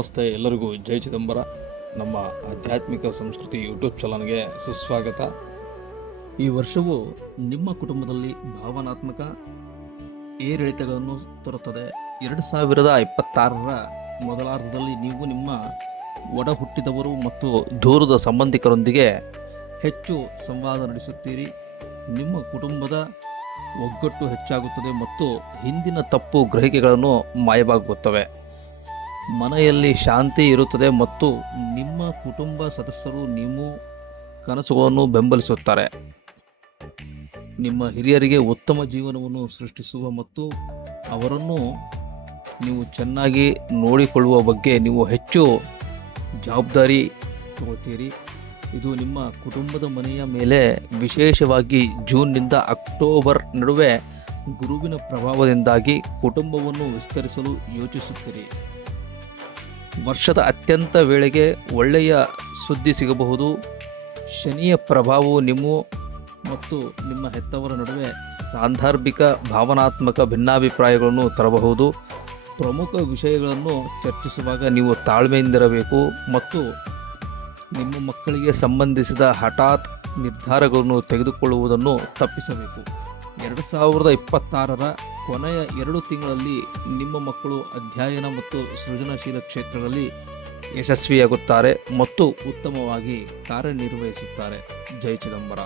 ನಮಸ್ತೆ ಎಲ್ಲರಿಗೂ ಜೈ ಚಿದಂಬರ. ನಮ್ಮ ಆಧ್ಯಾತ್ಮಿಕ ಸಂಸ್ಕೃತಿ ಯೂಟ್ಯೂಬ್ ಚಾನಲ್ಗೆ ಸುಸ್ವಾಗತ. ಈ ವರ್ಷವು ನಿಮ್ಮ ಕುಟುಂಬದಲ್ಲಿ ಭಾವನಾತ್ಮಕ ಏರಿಳಿತಗಳನ್ನು ತರುತ್ತದೆ. 2026ರ ಮೊದಲಾರ್ಧದಲ್ಲಿ ನೀವು ನಿಮ್ಮ ಒಡ ಹುಟ್ಟಿದವರು ಮತ್ತು ದೂರದ ಸಂಬಂಧಿಕರೊಂದಿಗೆ ಹೆಚ್ಚು ಸಂವಾದ ನಡೆಸುತ್ತೀರಿ. ನಿಮ್ಮ ಕುಟುಂಬದ ಒಗ್ಗಟ್ಟು ಹೆಚ್ಚಾಗುತ್ತದೆ ಮತ್ತು ಹಿಂದಿನ ತಪ್ಪು ಗ್ರಹಿಕೆಗಳನ್ನು ಮಾಯವಾಗುತ್ತವೆ. ಮನೆಯಲ್ಲಿ ಶಾಂತಿ ಇರುತ್ತದೆ ಮತ್ತು ನಿಮ್ಮ ಕುಟುಂಬ ಸದಸ್ಯರು ನಿಮ್ಮ ಕನಸುಗಳನ್ನು ಬೆಂಬಲಿಸುತ್ತಾರೆ. ನಿಮ್ಮ ಹಿರಿಯರಿಗೆ ಉತ್ತಮ ಜೀವನವನ್ನು ಸೃಷ್ಟಿಸುವ ಮತ್ತು ಅವರನ್ನು ನೀವು ಚೆನ್ನಾಗಿ ನೋಡಿಕೊಳ್ಳುವ ಬಗ್ಗೆ ನೀವು ಹೆಚ್ಚು ಜವಾಬ್ದಾರಿ ತಗೊಳ್ತೀರಿ. ಇದು ನಿಮ್ಮ ಕುಟುಂಬದ ಮನೆಯ ಮೇಲೆ, ವಿಶೇಷವಾಗಿ ಜೂನ್ನಿಂದ ಅಕ್ಟೋಬರ್ ನಡುವೆ ಗುರುವಿನ ಪ್ರಭಾವದಿಂದಾಗಿ ಕುಟುಂಬವನ್ನು ವಿಸ್ತರಿಸಲು ಯೋಚಿಸುತ್ತೀರಿ. ವರ್ಷದ ಅತ್ಯಂತ ವೇಳೆಗೆ ಒಳ್ಳೆಯ ಸುದ್ದಿ ಸಿಗಬಹುದು. ಶನಿಯ ಪ್ರಭಾವವು ನಿಮ್ಮ ಮತ್ತು ನಿಮ್ಮ ಹೆತ್ತವರ ನಡುವೆ ಸಾಂದರ್ಭಿಕ ಭಾವನಾತ್ಮಕ ಭಿನ್ನಾಭಿಪ್ರಾಯಗಳನ್ನು ತರಬಹುದು. ಪ್ರಮುಖ ವಿಷಯಗಳನ್ನು ಚರ್ಚಿಸುವಾಗ ನೀವು ತಾಳ್ಮೆಯಿಂದಿರಬೇಕು ಮತ್ತು ನಿಮ್ಮ ಮಕ್ಕಳಿಗೆ ಸಂಬಂಧಿಸಿದ ಹಠಾತ್ ನಿರ್ಧಾರಗಳನ್ನು ತೆಗೆದುಕೊಳ್ಳುವುದನ್ನು ತಪ್ಪಿಸಬೇಕು. 2026ರ ಕೊನೆಯ 2 ತಿಂಗಳಲ್ಲಿ ನಿಮ್ಮ ಮಕ್ಕಳು ಅಧ್ಯಯನ ಮತ್ತು ಸೃಜನಶೀಲ ಕ್ಷೇತ್ರಗಳಲ್ಲಿ ಯಶಸ್ವಿಯಾಗುತ್ತಾರೆ ಮತ್ತು ಉತ್ತಮವಾಗಿ ಕಾರ್ಯನಿರ್ವಹಿಸುತ್ತಾರೆ. ಜೈ ಚಿದಂಬರ.